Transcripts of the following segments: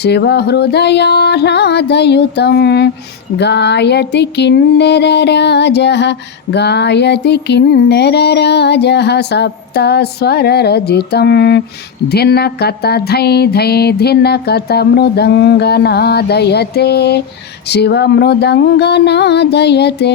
शिवहृदयाह्लादयुतं गायति किन्नरराजः गायति किन्नरराजः सप्तस्वररजितं धिनकत धै धै धिनकत मृदङ्गनादयते शिवमृदङ्गनादयते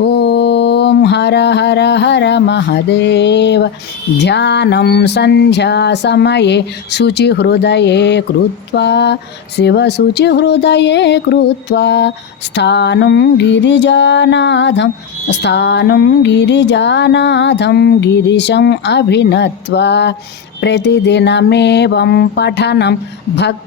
ॐ हर हर हर महदेव ध्यानं सन्ध्यासमये शुचिहृदये कृत्वा शिवशुचिहृदये कृत्वा स्थानं गिरिजानाथं स्थानं गिरिजानाथं गिरिशम् अभिनत्वा प्रतिदिनमेवं पठनं भक्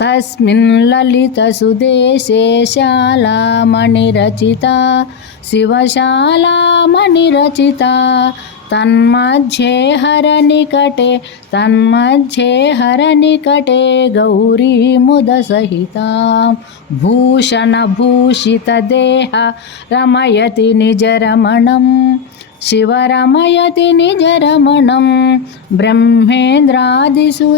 तस्मिन् ललितसुदेशे शालामणिरचिता शिवशालामणिरचिता तन्मध्ये हरनिकटे तन्मध्ये हरनिकटे गौरीमुदसहितां भूषणभूषितदेह रमयति निजरमणम् शिवरमयति निजरमणं ब्रह्मेन्द्रादिसु